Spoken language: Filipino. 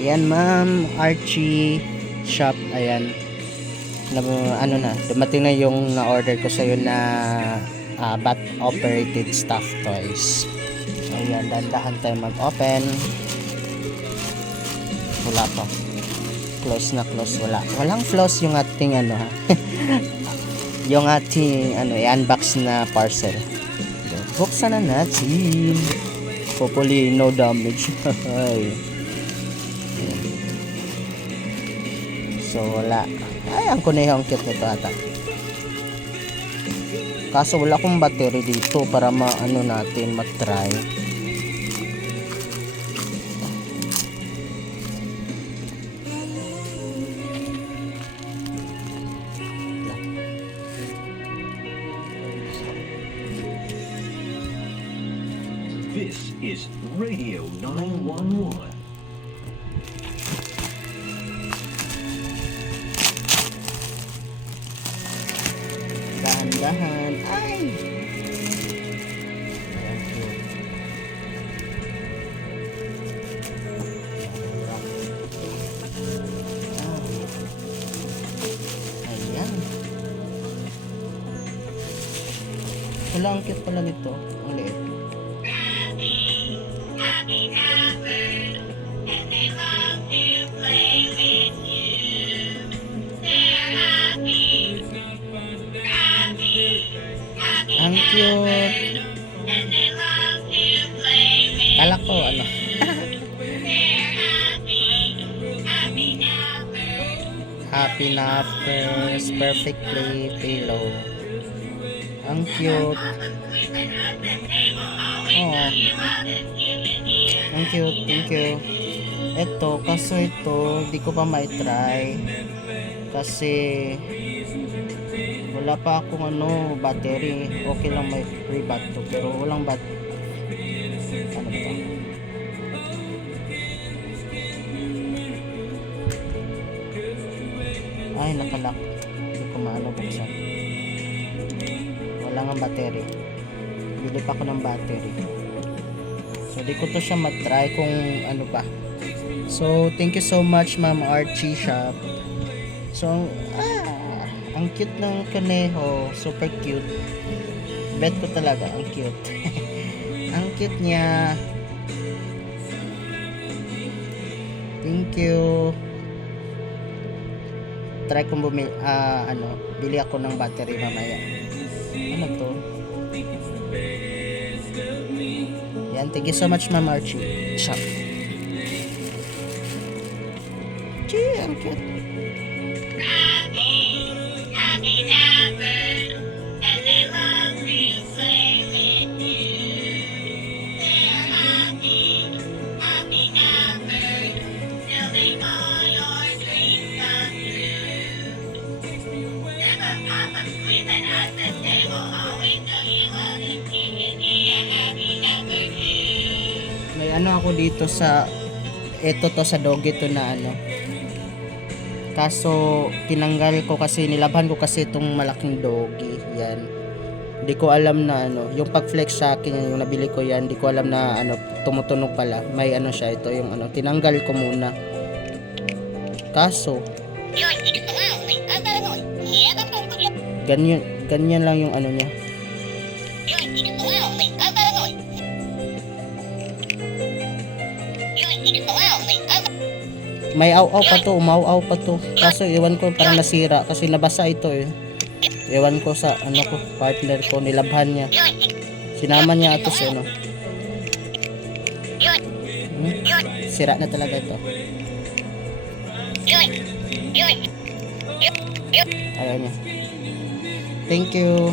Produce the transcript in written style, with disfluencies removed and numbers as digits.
Ayan, Ma'am Archie shop. Ayan. Ano na, dumating na yung na-order ko sa'yo na bat operated stuffed toys. Ayan, dandahan tayo mag-open. Wala pa. Close na close. Walang flaws yung ating ano ha. Yung ating i-unbox na parcel. Buksan na natin. Hopefully no damage. So wala. Ay, ang kuneho, ang cute nito ata. Kaso wala akong battery dito para maano natin mag-try. This is Radio 911. Dahan-dahan. Ay! Ayan. Wala, ang cute pala nito. Ang liit. Ang cute. Kala ko ano. Happy Nappers Perfect Play Pillow. Ang cute. Oh. Ang cute. Thank you. Ito, kaso ito di ko pa mai-try kasi wala pa akong battery. Okay lang may free bat to, pero walang bat. Ano ba ito? Ay, nakalak. Hindi ko maano buksan. Wala nga battery. Bili pa ako ng battery. So, di ko to siya matry kung ano pa. So, thank you so much, Ma'am Archie Shop. So, ang cute ng kaneho, super cute. Bet ko talaga, ang cute. Ang cute niya. Thank you. Try kong bili ako ng battery mamaya. Ano to? Yan, thank you so much, Ma'am Archie Shop. Gee, ang cute. May ako dito sa to sa doggy to na kaso tinanggal ko kasi nilabhan ko kasi itong malaking doggy. Yan, hindi ko alam na yung pag flex sa akin yung nabili ko yan, hindi ko alam na tumutunog pala. May siya, ito yung tinanggal ko muna. Kaso ganyan lang yung niya. May aw-aw pa to, umaaw-aw pa to. Kaso iwan ko parang nasira kasi nabasa ito Iwan ko sa ko, partner ko, nilabhan niya. Sinama niya ito sa sira na talaga ito. Ayaw niya. Thank you.